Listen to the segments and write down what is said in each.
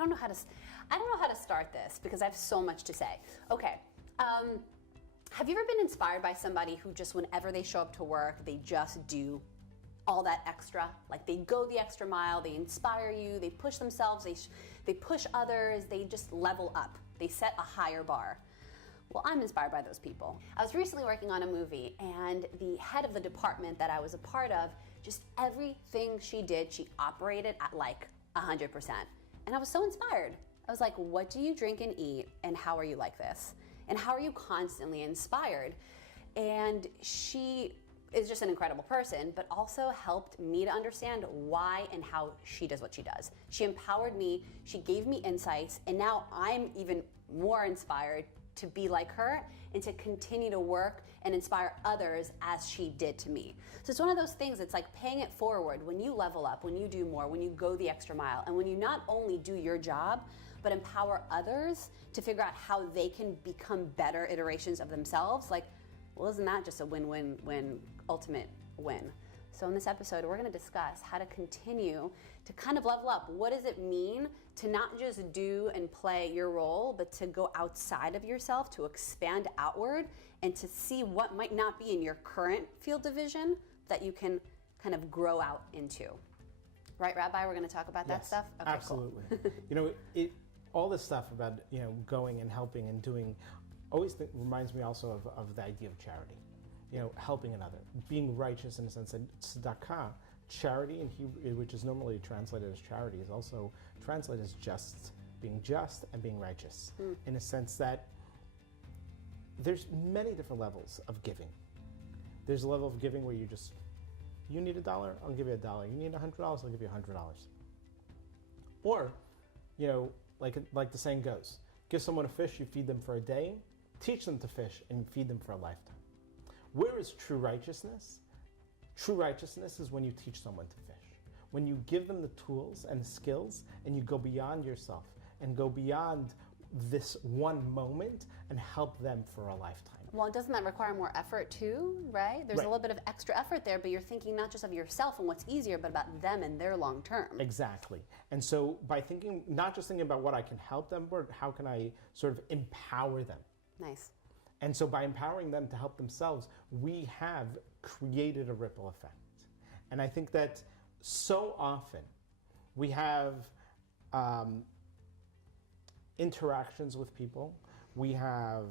don't know how to start this because I have so much to say. Okay. Have you ever been inspired by somebody who just whenever they show up to work, they just do all that extra? Like they go the extra mile, they inspire you, they push themselves, they push others, they just level up. They set a higher bar. Well, I'm inspired by those people. I was recently working on a movie and the head of the department that I was a part of, just everything she did, she operated at like 100%. And I was so inspired. I was like, what do you drink and eat and how are you like this? And how are you constantly inspired? And she is just an incredible person, but also helped me to understand why and how she does what she does. She empowered me, she gave me insights, and now I'm even more inspired to be like her and to continue to work and inspire others as she did to me. So it's one of those things, it's like paying it forward. When you level up, when you do more, when you go the extra mile, and when you not only do your job, but empower others to figure out how they can become better iterations of themselves, like, well, isn't that just a win-win-win, ultimate win? So in this episode, we're gonna discuss how to continue to kind of level up. What does it mean to not just do and play your role, but to go outside of yourself, to expand outward, and to see what might not be in your current field of vision that you can kind of grow out into. Right, Rabbi? We're gonna talk about that stuff? Okay, absolutely. Cool. All this stuff about, going and helping and doing, reminds me also of the idea of charity. Helping another, being righteous in a sense that tzedakah, charity in Hebrew, which is normally translated as charity, is also translated as just, being just and being righteous, in a sense that there's many different levels of giving. There's a level of giving where you need $1, I'll give you $1. You need $100, I'll give you $100. Or, like the saying goes, give someone a fish, you feed them for a day, teach them to fish, and feed them for a lifetime. Where is true righteousness? True righteousness is when you teach someone to fish. When you give them the tools and skills and you go beyond yourself and go beyond this one moment and help them for a lifetime. Well, doesn't that require more effort too, right? There's a little bit of extra effort there, but you're thinking not just of yourself and what's easier, but about them and their long term. Exactly. And so by not just thinking about what I can help them, but how can I sort of empower them? Nice. And so by empowering them to help themselves, we have created a ripple effect. And I think that so often we have interactions with people, we have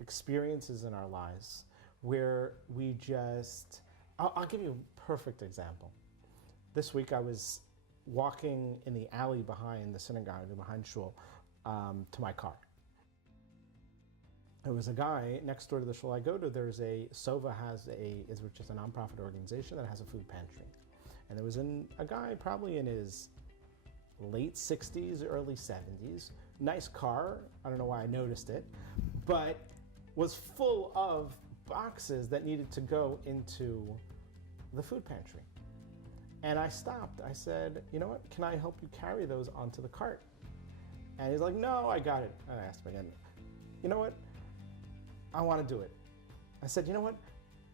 experiences in our lives where we I'll give you a perfect example. This week I was walking in the alley behind the synagogue, behind shul, to my car. There was a guy next door to the shul I go to. There's Sova which is a nonprofit organization that has a food pantry, and there was a guy probably in his late 60s, early 70s, nice car. I don't know why I noticed it, but was full of boxes that needed to go into the food pantry. And I stopped. I said, you know what? Can I help you carry those onto the cart? And he's like, no, I got it. And I asked him again, you know what? I want to do it. I said, you know what?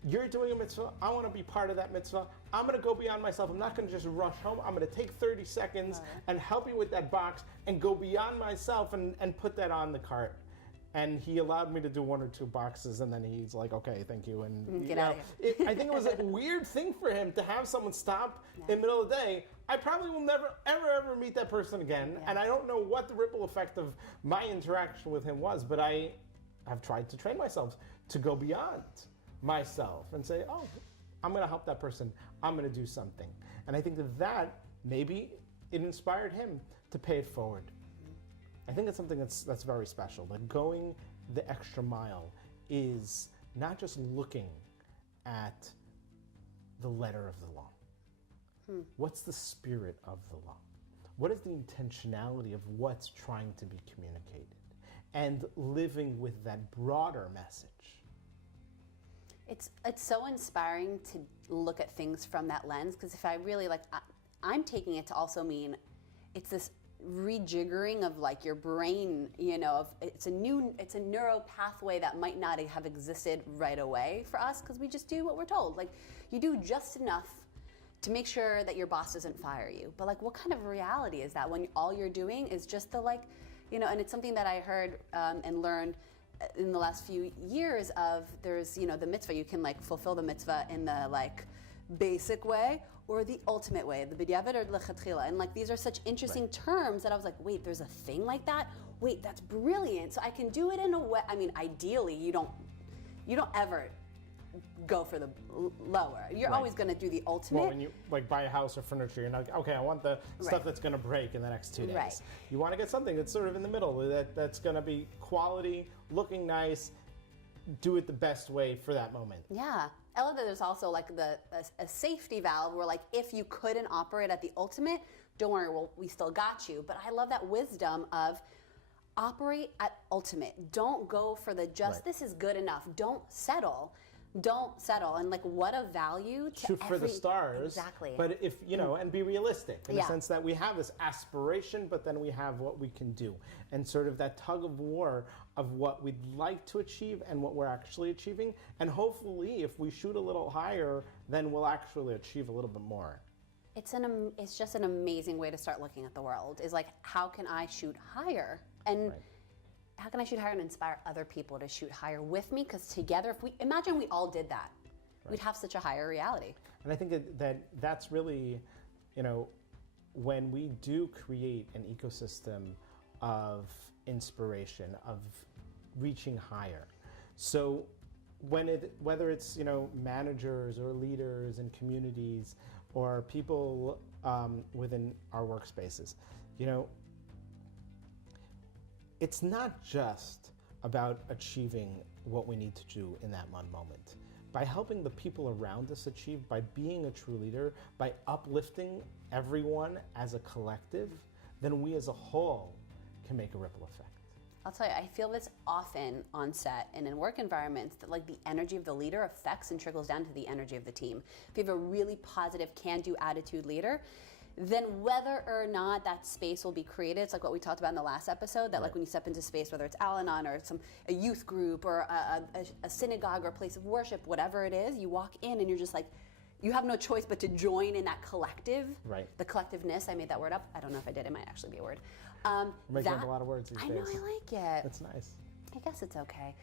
You're doing a mitzvah. I want to be part of that mitzvah. I'm going to go beyond myself. I'm not going to just rush home. I'm going to take 30 seconds and help you with that box and go beyond myself and put that on the cart. And he allowed me to do 1 or 2 boxes, and then he's like, okay, thank you. And get out of here. I think it was a weird thing for him to have someone stop in the middle of the day. I probably will never, ever meet that person again. Yeah. And I don't know what the ripple effect of my interaction with him was, but I have tried to train myself to go beyond myself and say, oh, I'm going to help that person. I'm going to do something. And I think that maybe it inspired him to pay it forward. I think it's something that's very special. That going the extra mile is not just looking at the letter of the law. What's the spirit of the law? What is the intentionality of what's trying to be communicated? And living with that broader message. It's so inspiring to look at things from that lens, because if I really I'm taking it to also mean it's this rejiggering of like your brain, it's a neuro pathway that might not have existed right away for us because we just do what we're told. Like you do just enough to make sure that your boss doesn't fire you. But like, what kind of reality is that when all you're doing is just the like, you know, and it's something that I heard and learned in the last few years of there's, you know, the mitzvah, you can like fulfill the mitzvah in the like basic way or the ultimate way, the b'diavad or l'chatchila. And like, these are such interesting terms that I was like, wait, there's a thing like that? Wait, that's brilliant. So I can do it in a way, I mean, ideally, you don't ever go for the lower. You're always going to do the ultimate. Well, when you like buy a house or furniture, you're not like, okay, I want the stuff that's going to break in the next 2 days. Right. You want to get something that's sort of in the middle, that's going to be quality, looking nice, do it the best way for that moment. Yeah. I love that there's also like a safety valve where like if you couldn't operate at the ultimate, don't worry, we still got you. But I love that wisdom of operate at ultimate. Don't go for the just this is good enough. Don't settle. And like, what a value to shoot for the stars. Exactly. But if, you know, and be realistic in the sense that we have this aspiration, but then we have what we can do. And sort of that tug of war of what we'd like to achieve and what we're actually achieving. And hopefully, if we shoot a little higher, then we'll actually achieve a little bit more. It's just an amazing way to start looking at the world, is like, how can I shoot higher? And how can I shoot higher and inspire other people to shoot higher with me? Because together, if we imagine we all did that, we'd have such a higher reality. And I think that's really, you know, when we do create an ecosystem of inspiration, of reaching higher. So whether it's, you know, managers or leaders in communities or people within our workspaces, you know, it's not just about achieving what we need to do in that one moment. By helping the people around us achieve, by being a true leader, by uplifting everyone as a collective, then we as a whole can make a ripple effect. I'll tell you, I feel this often on set and in work environments, that like the energy of the leader affects and trickles down to the energy of the team. If you have a really positive can-do attitude leader, then whether or not that space will be created, it's like what we talked about in the last episode, that like when you step into space, whether it's Al-Anon or a youth group or a synagogue or a place of worship, whatever it is, you walk in and you're just like, you have no choice but to join in that collective, the collectiveness. I made that word up. I don't know if I did. It might actually be a word. We're making up a lot of words these days. I know, I like it. That's nice. I guess it's okay.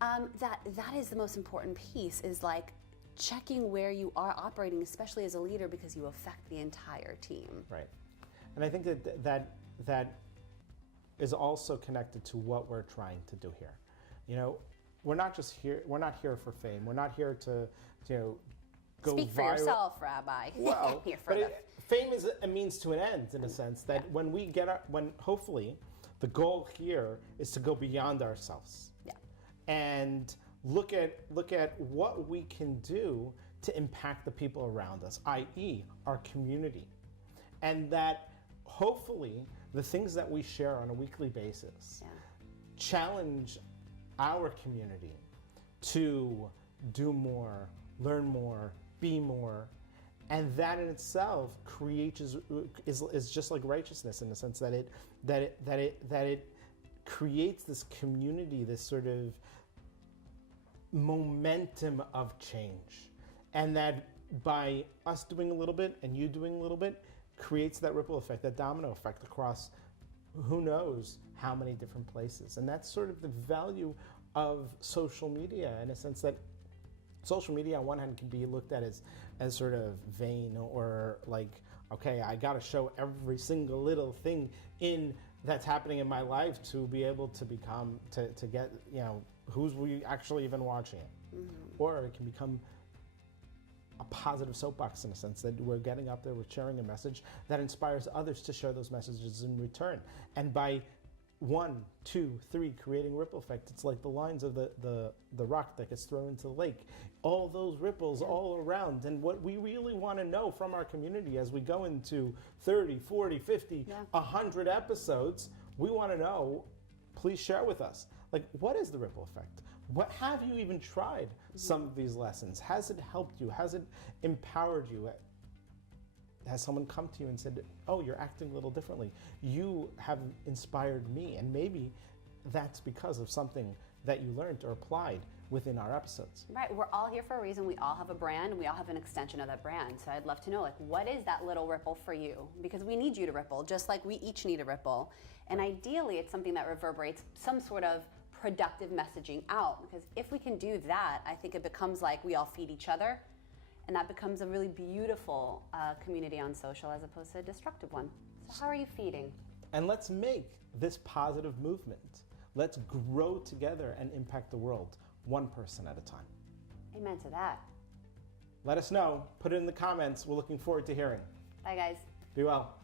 That is the most important piece, is like checking where you are operating, especially as a leader, because you affect the entire team. Right. And I think that is also connected to what we're trying to do here. You know, we're not here for fame. We're not here to, you know, go Speak for yourself, Rabbi. Well, fame is a means to an end, in a sense, that when hopefully the goal here is to go beyond ourselves. Yeah. And look at what we can do to impact the people around us, i.e. our community. And that hopefully the things that we share on a weekly basis challenge our community to do more, learn more, be more. And that in itself is just like righteousness, in the sense that it creates this community, this sort of momentum of change. And that by us doing a little bit and you doing a little bit creates that ripple effect, that domino effect across who knows how many different places. And that's sort of the value of social media, in a sense that social media on one hand can be looked at as sort of vain, or like, okay, I got to show every single little thing that's happening in my life to be able to become, to get, you know, who's we actually even watching it. Mm-hmm. Or it can become a positive soapbox, in a sense that we're getting up there, we're sharing a message that inspires others to share those messages in return. And by 1, 2, 3 creating ripple effect, it's like the lines of the rock that gets thrown into the lake. All those ripples all around. And what we really want to know from our community as we go into 30, 40, 50, 100 episodes, we want to know, please share with us. Like, what is the ripple effect? What have you even tried some of these lessons? Has it helped you? Has it empowered you? Has someone come to you and said, oh, you're acting a little differently. You have inspired me. And maybe that's because of something that you learned or applied within our episodes. Right, we're all here for a reason. We all have a brand, and we all have an extension of that brand. So I'd love to know, like, what is that little ripple for you? Because we need you to ripple, just like we each need a ripple. And ideally, it's something that reverberates some sort of productive messaging out. Because if we can do that, I think it becomes like we all feed each other, and that becomes a really beautiful community on social as opposed to a destructive one. So how are you feeding? And let's make this positive movement. Let's grow together and impact the world, one person at a time. Amen to that. Let us know. Put it in the comments. We're looking forward to hearing. Bye, guys. Be well.